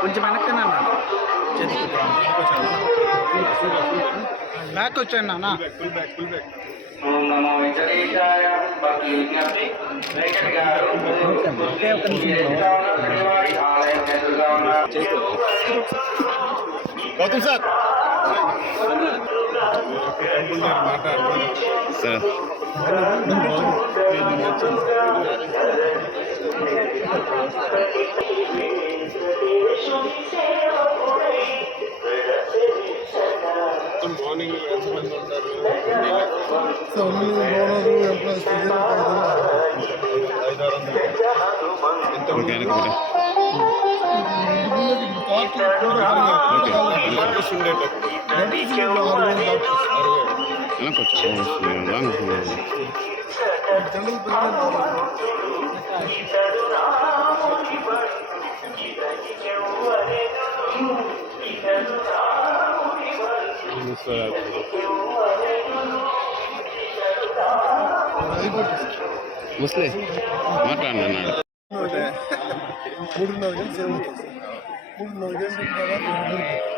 కొంచెం వెనక్కనే అన్న బ్యాక్ వచ్చాను నాన్న గౌతమ్ సార్ సార్ మార్నింగ్ ఎంతమంది ఉంటారు? ముస్లిం మాట్లాడినాడు 3:30 గంటలు 3:30 గంటల తర్వాత